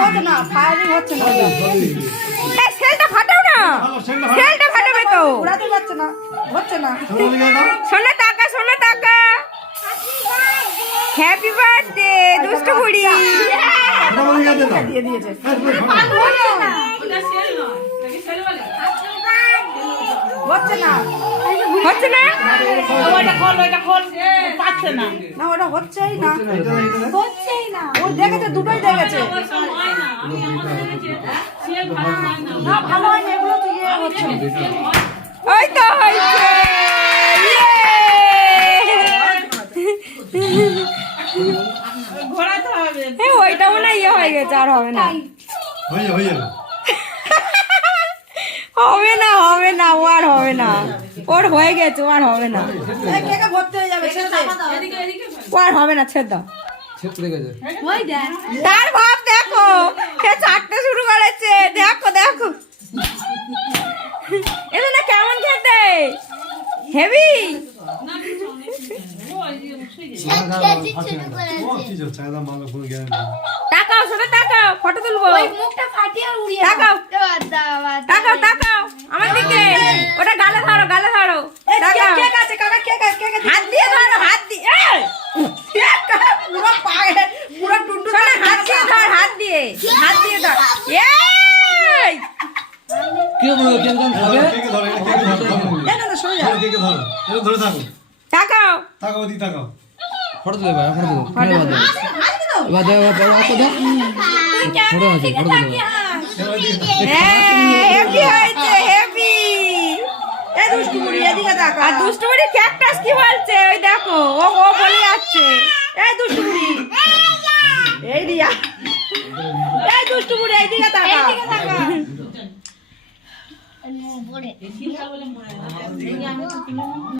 হচ্ছে না, ফায়ারিং হচ্ছে না। এই সেলটা ফাটাও না, সেলটা ফাটাবে তো। উড়াতে পারছে না, হচ্ছে না। সোনা টাকা, সোনা টাকা। হ্যাপি বার্থডে দুষ্টু বুড়ি। দিয়ে দিয়েছে। হচ্ছে না, হচ্ছে না, ওইটা খোল পাচ্ছে না। না ওটা হচ্ছেই না, হচ্ছেই না। ও দেখেছে, দুটোই দেখেছে। না ভালো হয় না, এগুলো তো ইয়ে হচ্ছে না। ওই তো হয়েছে। ঘোরাতে হবে। ওইটা মনে হয় ইয়ে হয়ে গেছে, আর হবে না, হবে না, হবে না, ও আর হবে না, ওর হয়ে গেছে, ও আর হবে না, এই কেকে ভর্তি হয়ে যাবে, ছেড়ে দে। ও আর হবে না, ছেড়ে দাও। তার ভাব দেখো, সে চারটে শুরু করেছে, দেখো দেখো। এটা না কেমন খেতে, হেভি। তাকাও, সোনা তাকাও, ফটো তুলবো। মুখটা ফাটিয়ে আর উড়িয়ে তাকাও, তাকাও, তাকাও আমার দিকে। ওটা গালে ধরো, গালে ধরো। তাকাও। কেক আছে কাকা, কেক আছে, কেক আছে। হাত দিয়ে ধরো, হাত দিয়ে। এই! পুরো পায়ে, পুরো টুনটুন। সোনা হাত দিয়ে ধর, হাত দিয়ে, হাত দিয়ে ধর। এই! না না সরে যা। তাকাও। ফটো তুলে ভাই, ফটো তুলে ফটো দাও এবার দাও ফটো দাও ফটো আছে ফটো দাও হেভি হয়েছে, হেভি। এই দুষ্টু বুড়ি এদিকে তাকা। আর দুষ্টু বুড়ি ক্যাকটাস কি বলছে, ওই দেখো, ও ও বলে যাচ্ছে। এই দুষ্টু বুড়ি, এই রিয়া, এই দুষ্টু বুড়ি এইদিকে তাকা। এইদিকে তাকা।